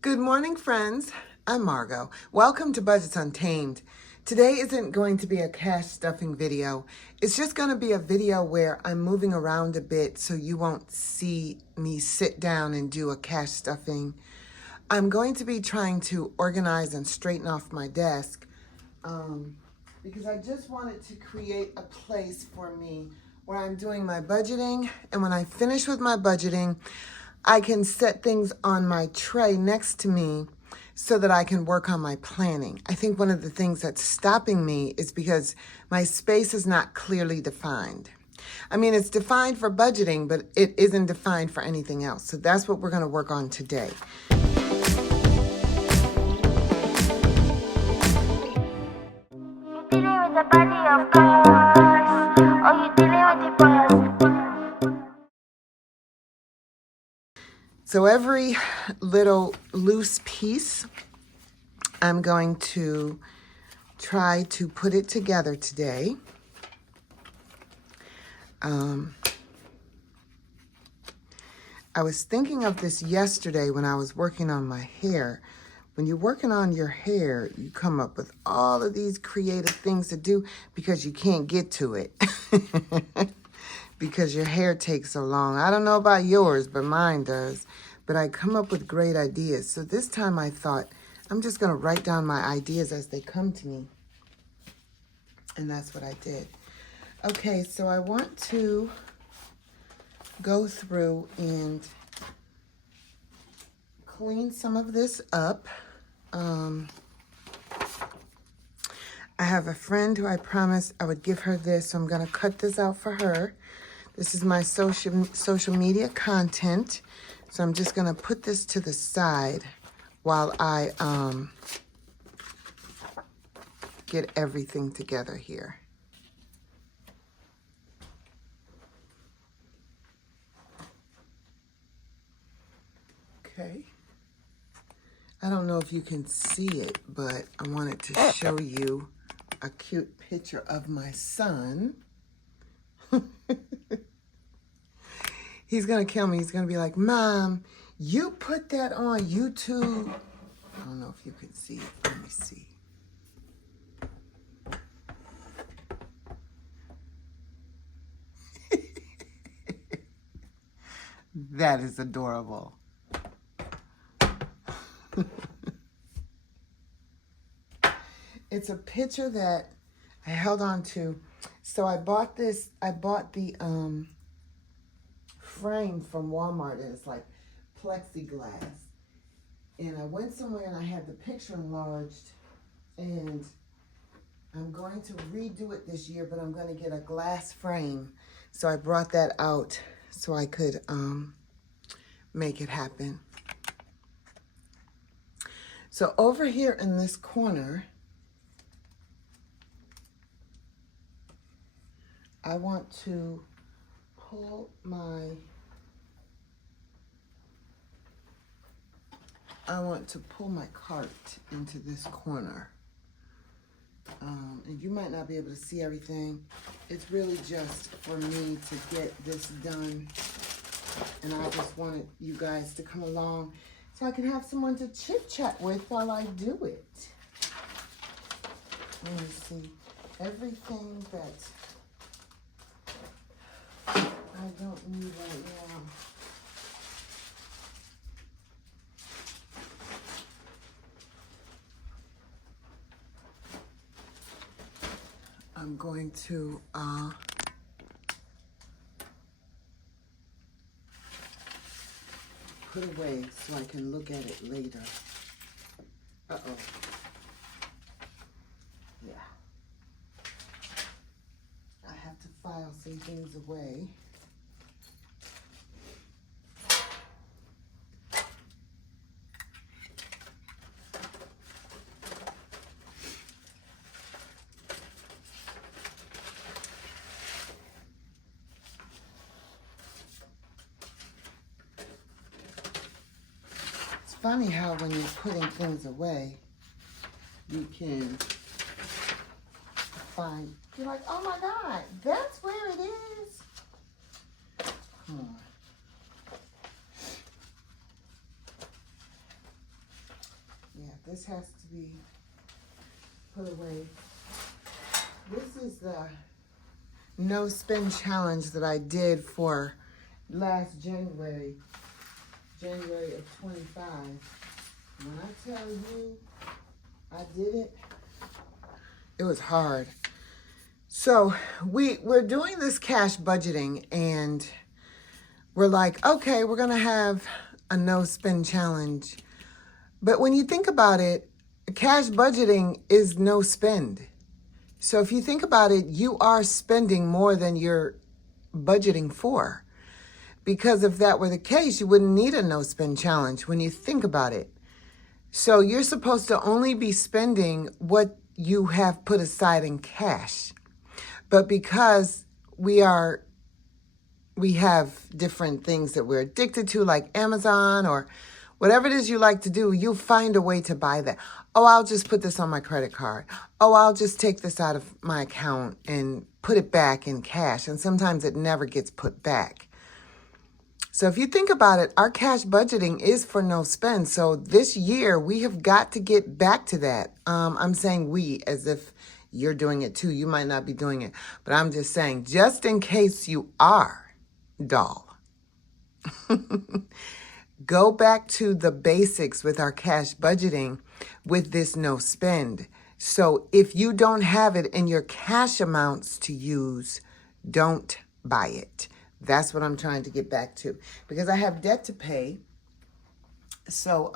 Good morning, friends. I'm Margot. Welcome to Budgets Untamed. Today isn't going to be a cash stuffing video. It's just going to be a video where I'm moving around a bit so you won't see me sit down and do a cash stuffing. I'm going to be trying to organize and straighten off my desk because I just wanted to create a place for me where I'm doing my budgeting, and when I finish with my budgeting, I can set things on my tray next to me so that I can work on my planning. I think one of the things that's stopping me is because my space is not clearly defined. I mean, it's defined for budgeting, but it isn't defined for anything else. So that's what we're going to work on today. So every little loose piece, I'm going to try to put it together today. I was thinking of this yesterday when I was working on my hair. When you're working on your hair, you come up with all of these creative things to do because you can't get to it. Because your hair takes so long. I don't know about yours, but mine does. But I come up with great ideas. So this time I thought, I'm just going to write down my ideas as they come to me. And that's what I did. Okay, so I want to go through and clean some of this up. I have a friend who I promised I would give her this, so I'm going to cut this out for her. This is my social media content, so I'm just going to put this to the side while I get everything together here. Okay. I don't know if you can see it, but I wanted to show you a cute picture of my son. He's going to kill me. He's going to be like, Mom, you put that on YouTube. I don't know if you can see it. Let me see. That is adorable. It's a picture that I held on to. So I bought the frame from Walmart, and it's like plexiglass. And I went somewhere and I had the picture enlarged, and I'm going to redo it this year, but I'm going to get a glass frame. So I brought that out so I could make it happen. So over here in this corner, I want to pull my cart into this corner. And you might not be able to see everything. It's really just for me to get this done. And I just wanted you guys to come along so I can have someone to chit-chat with while I do it. Let me see. Everything that I don't need right now. I'm going to put away so I can look at it later. Uh-oh. Yeah. I have to file some things away. Funny how when you're putting things away, you can find, you're like, oh my God, that's where it is. Come on. This has to be put away. This is the no spend challenge that I did for last January of 25. When I tell you I did it, it was hard. So we're doing this cash budgeting, and we're like, okay, we're gonna have a no spend challenge. But when you think about it, cash budgeting is no spend. So if you think about it, you are spending more than you're budgeting for. Because if that were the case, you wouldn't need a no spend challenge when you think about it. So you're supposed to only be spending what you have put aside in cash. But because we have different things that we're addicted to, like Amazon or whatever it is you like to do, you'll find a way to buy that. Oh, I'll just put this on my credit card. Oh, I'll just take this out of my account and put it back in cash. And sometimes it never gets put back. So if you think about it, our cash budgeting is for no spend. So this year we have got to get back to that. I'm saying we as if you're doing it too. You might not be doing it, but I'm just saying, just in case you are, doll. Go back to the basics with our cash budgeting with this no spend. So if you don't have it in your cash amounts to use, don't buy it. That's what I'm trying to get back to, because I have debt to pay. So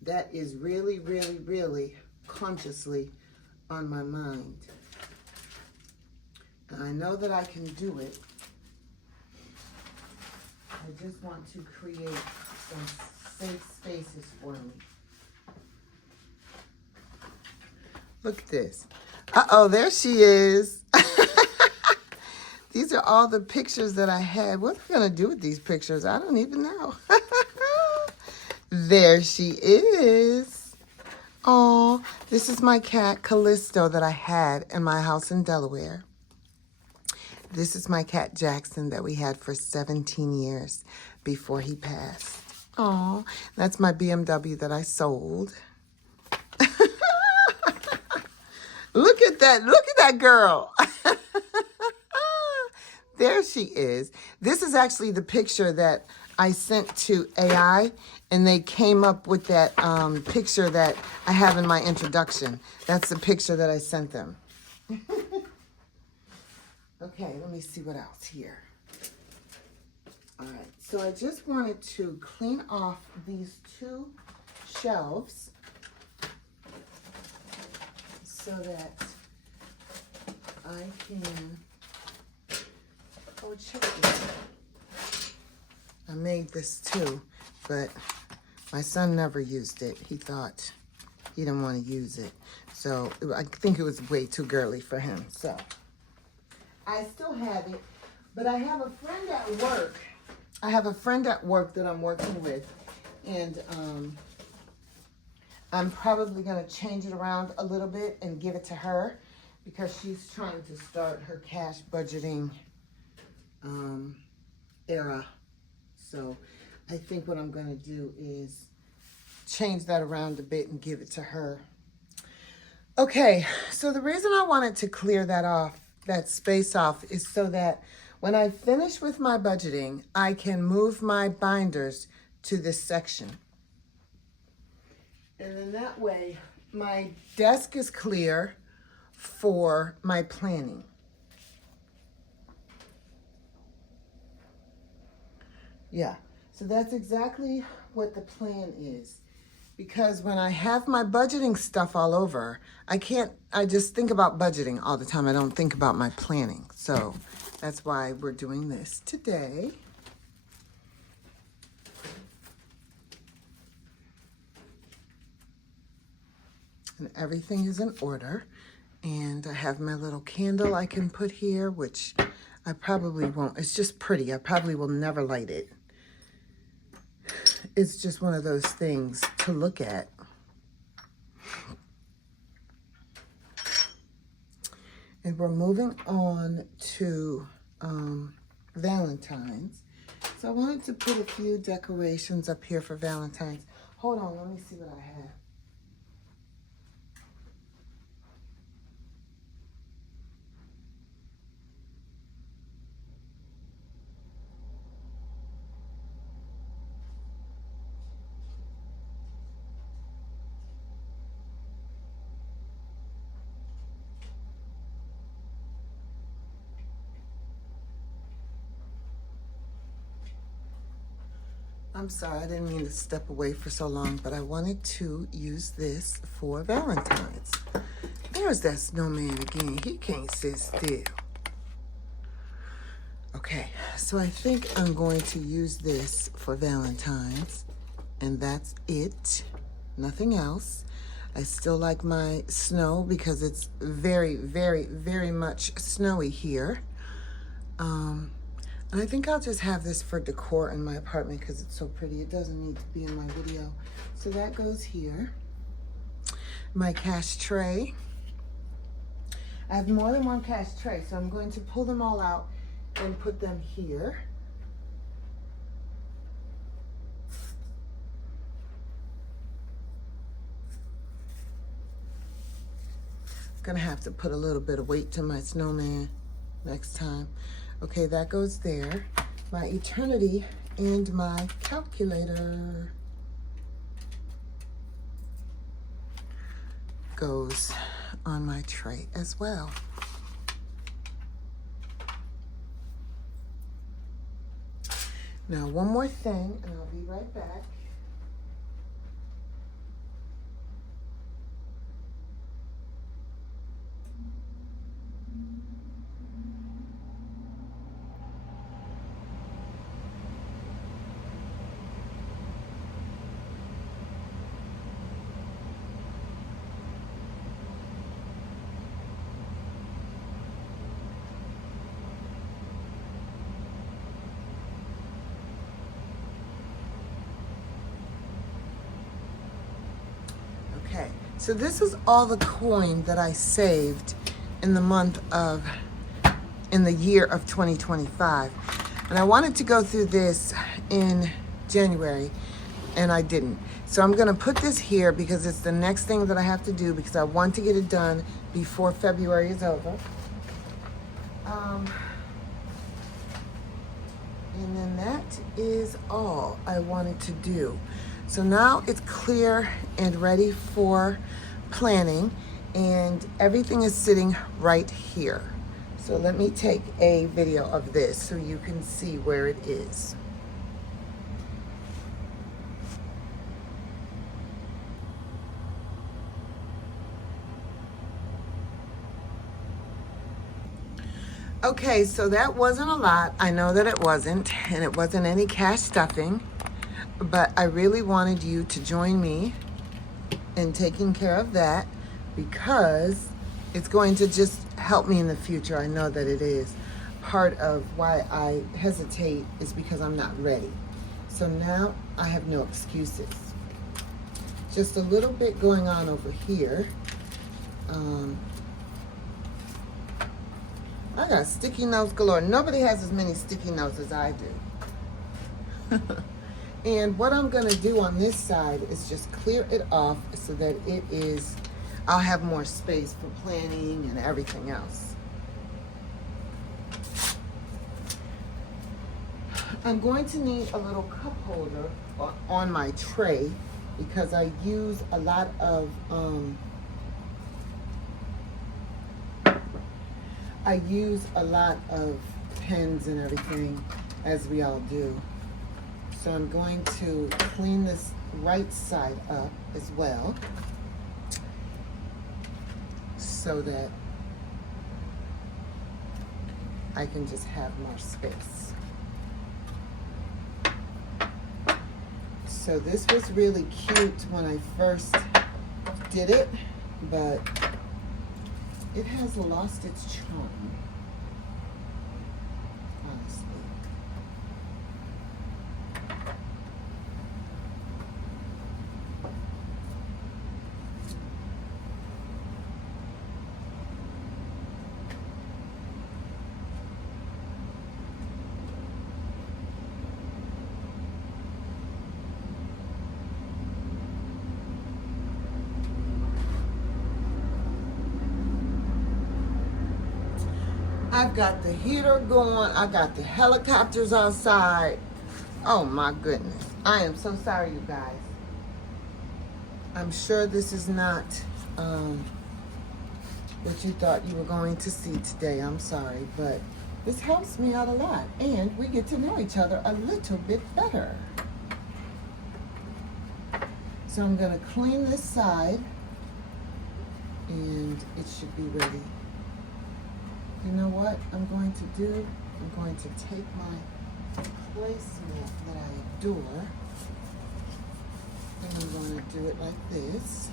that is really, really, really consciously on my mind. And I know that I can do it. I just want to create some safe spaces for me. Look at this. Uh-oh, there she is. These are all the pictures that I had. What am I going to do with these pictures? I don't even know. There she is. Oh, this is my cat, Callisto, that I had in my house in Delaware. This is my cat, Jackson, that we had for 17 years before he passed. Oh, that's my BMW that I sold. Look at that. Look at that girl. There she is. This is actually the picture that I sent to AI, and they came up with that picture that I have in my introduction. That's the picture that I sent them. Okay, let me see what else here. All right, so I just wanted to clean off these two shelves so that I can, oh, check this. I made this too, but my son never used it. He thought he didn't want to use it. So I think it was way too girly for him. So I still have it, but I have a friend at work. I have a friend at work that I'm working with, and I'm probably going to change it around a little bit and give it to her because she's trying to start her cash budgeting era. So I think what I'm going to do is change that around a bit and give it to her. Okay, so the reason I wanted to clear that off, that space off, is so that when I finish with my budgeting, I can move my binders to this section. And then that way, my desk is clear for my planning. Yeah, so that's exactly what the plan is. Because when I have my budgeting stuff all over, I just think about budgeting all the time. I don't think about my planning. So that's why we're doing this today. And everything is in order. And I have my little candle I can put here, which I probably won't. It's just pretty. I probably will never light it. It's just one of those things to look at. And we're moving on to Valentine's. So I wanted to put a few decorations up here for Valentine's. Hold on, let me see what I have. I'm sorry, I didn't mean to step away for so long, but I wanted to use this for Valentine's. There's that snowman again. He can't sit still. Okay, so I think I'm going to use this for Valentine's, and that's it. Nothing else. I still like my snow because it's very, very, very much snowy here. And I think I'll just have this for decor in my apartment because it's so pretty. It doesn't need to be in my video. So that goes here. My cash tray. I have more than one cash tray, so I'm going to pull them all out and put them here. Gonna have to put a little bit of weight to my snowman next time. Okay, that goes there. My eternity and my calculator goes on my tray as well. Now, one more thing, and I'll be right back. Okay, so this is all the coin that I saved in the year of 2025. And I wanted to go through this in January, and I didn't. So I'm gonna put this here because it's the next thing that I have to do because I want to get it done before February is over. And then that is all I wanted to do. So now it's clear and ready for planning, and everything is sitting right here. So let me take a video of this so you can see where it is. Okay, so that wasn't a lot. I know that it wasn't, and it wasn't any cash stuffing, but I really wanted you to join me in taking care of that because it's going to just help me in the future. I know that it is. Part of why I hesitate is because I'm not ready. So now I have no excuses. Just a little bit going on over here. I got sticky notes galore. Nobody has as many sticky notes as I do. And what I'm gonna do on this side is just clear it off so that it is, I'll have more space for planning and everything else. I'm going to need a little cup holder on my tray because I use a lot of pens and everything, as we all do. So I'm going to clean this right side up as well so that I can just have more space. So this was really cute when I first did it, but it has lost its charm, honestly. I've got the heater going. I got the helicopters outside. Oh my goodness. I am so sorry, you guys. I'm sure this is not what you thought you were going to see today. I'm sorry, but this helps me out a lot. And we get to know each other a little bit better. So I'm going to clean this side, and it should be ready. You know what I'm going to do? I'm going to take my placemat that I adore, and I'm going to do it like this.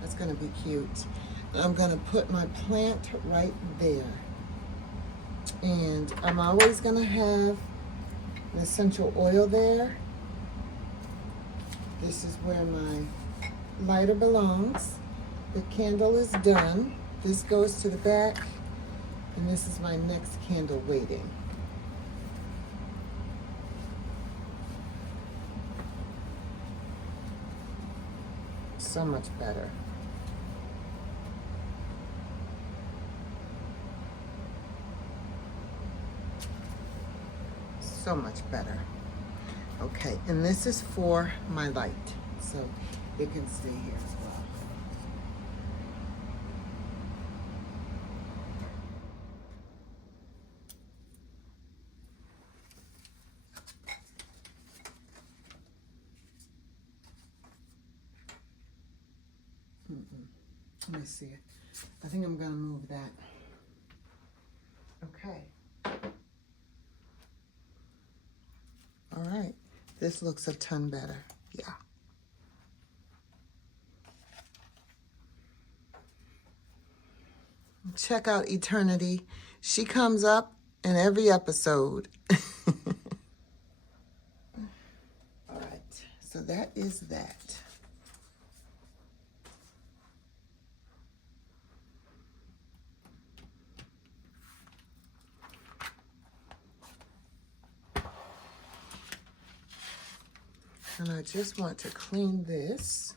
That's going to be cute. I'm going to put my plant right there. And I'm always going to have an essential oil there. This is where my lighter belongs. The candle is done. This goes to the back, and this is my next candle waiting. So much better. So much better. Okay, and this is for my light, so it can stay here as well. Let me see it. I think I'm gonna move that. Okay. All right, this looks a ton better, yeah. Check out Eternity. She comes up in every episode. All right, so that is that. And I just want to clean this.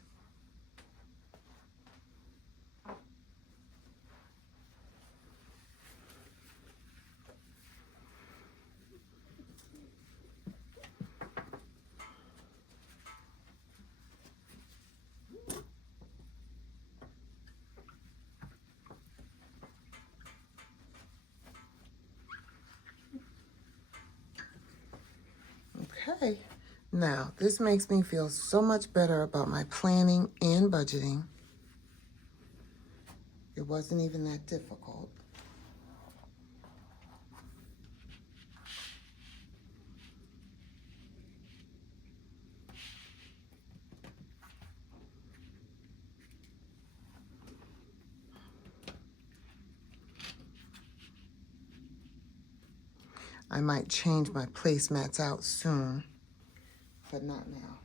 Okay. Now, this makes me feel so much better about my planning and budgeting. It wasn't even that difficult. I might change my placemats out soon, but not now.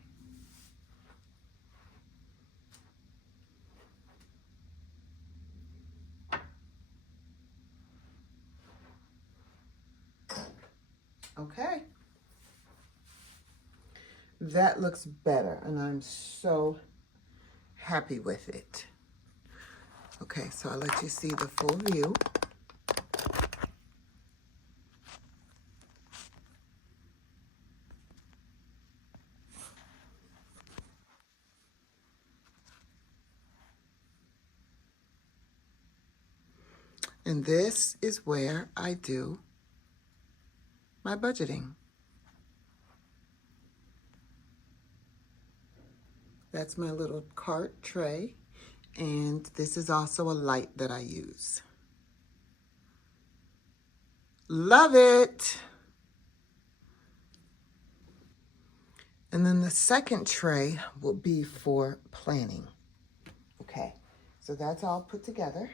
Okay. That looks better, and I'm so happy with it. Okay, so I'll let you see the full view. And this is where I do my budgeting. That's my little cart tray. And this is also a light that I use. Love it. And then the second tray will be for planning. Okay, so that's all put together.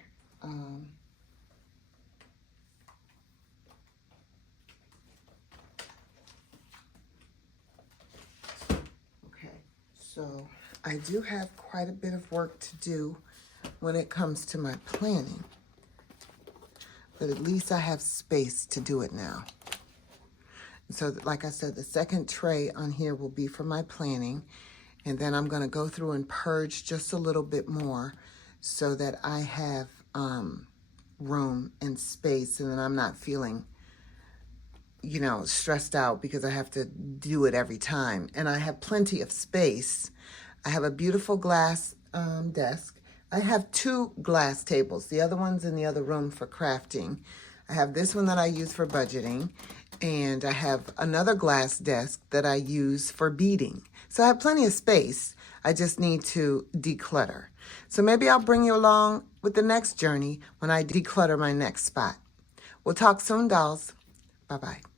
Okay, so I do have quite a bit of work to do when it comes to my planning, but at least I have space to do it now. So like I said, the second tray on here will be for my planning, and then I'm going to go through and purge just a little bit more so that I have room and space, and then I'm not feeling, you know, stressed out because I have to do it every time. And I have plenty of space. I have a beautiful glass desk. I have 2 glass tables. The other one's in the other room for crafting. I have this one that I use for budgeting, and I have another glass desk that I use for beading. So I have plenty of space. I just need to declutter. So maybe I'll bring you along with the next journey when I declutter my next spot. We'll talk soon, dolls. Bye-bye.